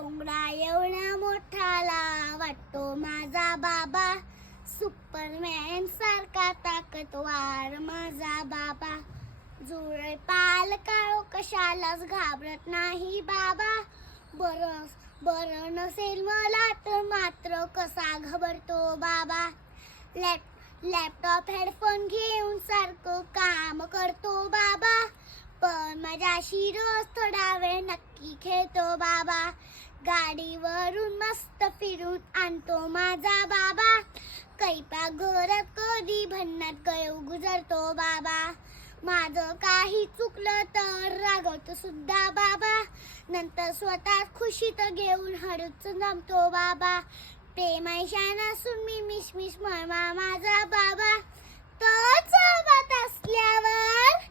डोंगरा एवढा मोठाला वाटतो माझा बाबा, सुपरमॅन सारखा ताकदवार माझा बाबा. जुळे पाल काळो कशालाच घाबरत नाही बाबा, बरं नसेल मला तर मात्र कसा घाबरतो बाबा. लॅपटॉप हेडफोन घेऊन सारखं काम करतो बाबा, पण माझ्याशी रोज थोडा वेळ नक्की खेळतो बाबा. गाडीवरून मस्त फिरून आणतो माझा बाबा, कैपा घरात कधी भन्नाट गयो गुजरतो बाबा. माझं काही चुकलं तर रागवतो सुद्धा बाबा, नंतर स्वतः खुशीत घेऊन हळूच जमतो बाबा. प्रेमाईशा नसून मी मिशमिश म्हणा माझा बाबा, तोच सोबत असल्यावर